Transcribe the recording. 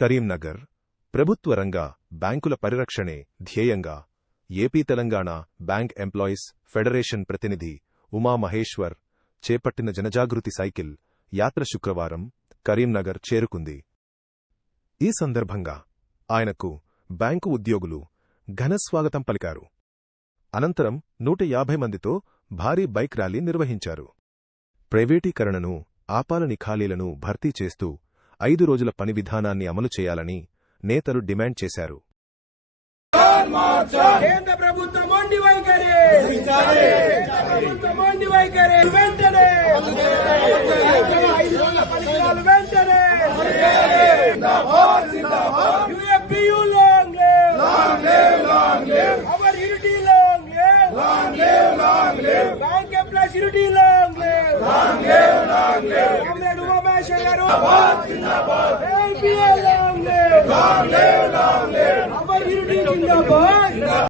కరీంనగర్ ప్రభుత్వ రంగ బ్యాంకుల పరిరక్షణే ధ్యేయంగా AP Telangana bank employees federation ప్రతినిధి ఉమామహేశ్వర్ చేపట్టిన జనజాగృతి సైకిల్ యాత్ర శుక్రవారం కరీంనగర్ చేరుకుంది. ఈ సందర్భంగా ఆయనకు బ్యాంకు ఉద్యోగులు ఘనస్వాగతం పలికారు. అనంతరం 150 మందితో భారీ బైక్ ర్యాలీ నిర్వహించారు. ప్రైవేటీకరణను ఆపాలని, ఖాళీలను భర్తీ చేస్తూ 5 రోజుల పని విధానాన్ని అమలు చేయాలని నేతలు డిమాండ్ చేశారు. కేంద్ర ప్రభుత్వం మొండి వైఖరి వెంటనే వెంటనే UFPU long live our unity, long live bank employees unity, long live Comrade Umamesh garu LPA long live our unity zindabad.